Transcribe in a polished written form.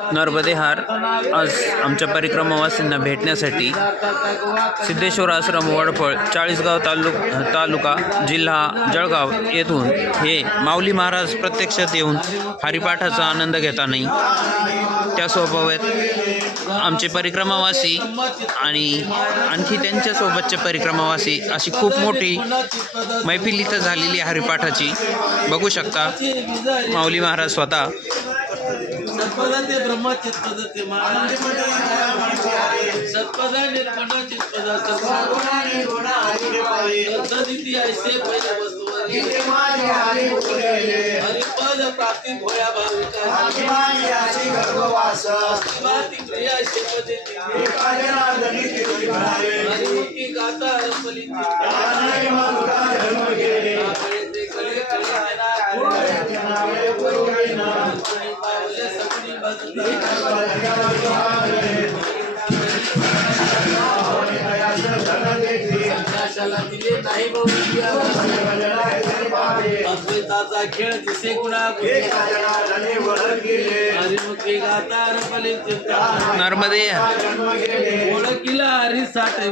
नर्मदे हार आज आमच्या परिक्रमावासींना भेटण्यासाठी सिद्धेश्वर आश्रम वडफळ चाळीसगाव तालुका जिल्हा जळगाव येथून हे माऊली महाराज प्रत्यक्षात येऊन हरिपाठाचा आनंद घेताना त्यासोबत आमचे परिक्रमावासी आणि आणखी त्यांच्यासोबतचे परिक्रमावासी अशी खूप मोठी मैफिल इथं झालेली हरिपाठाची बघू शकता। माऊली महाराज स्वतः सत्पदा ते ब्रह्म चित्पदा ते सत्पदा निर्पदा चित्पदा सत्पदाने गुणा हरि पाये सदिती ऐसे पहिले वस्तुवर हरिपद प्राप्ती होया भाविका हरिमायाची गर्भवास अस्तिवाती क्रिया ऐसे पद्धती एकाजनार्दनी तिरुई भरावे हरिमुखी गाता हरपली चित्ता मालुका धर्म गेले आपले ते कले कले आना नावे पुरोहिना अद्वैताचा खेळ दिसे गुणा हरिमुखी गाता हरपली चित्ता नर्मदे ओळखीला हरी साठविला